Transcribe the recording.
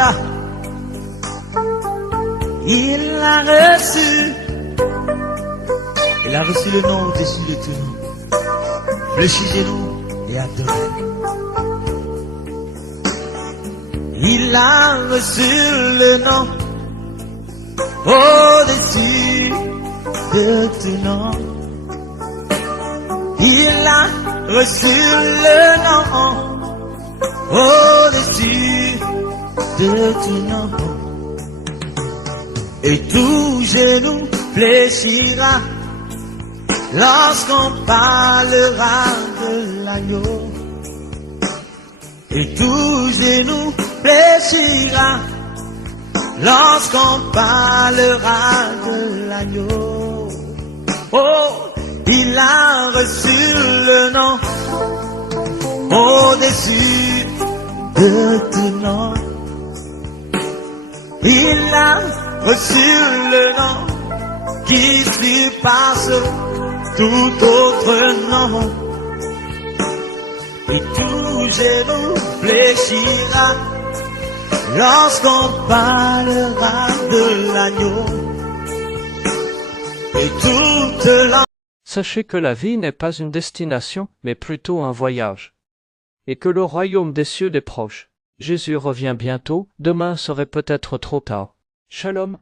Alléluia. Il a reçu. Il a reçu le nom au-dessus de tout nom. Fléchissez-nous et adorez. Il a reçu le nom au-dessus de tout nom. Il a reçu le nom au-dessus de tout nom. Et tout genou fléchira lorsqu'on parlera de l'agneau. Et tout genou fléchira lorsqu'on parlera de l'agneau. Oh, il a reçu le nom au-dessus de tout nom. Il a reçu le nom qui surpasse tout autre nom. Et tout genou fléchira lorsqu'on parlera de l'agneau. Et toute langue. Sachez que la vie n'est pas une destination, mais plutôt un voyage. Et que le royaume des cieux est proche. Jésus revient bientôt, demain serait peut-être trop tard. Shalom.